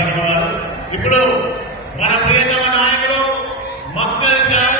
కార్యక్రమాలు ఇప్పుడు మన ప్రియతమ నాయకుడు మక్తల్ సార్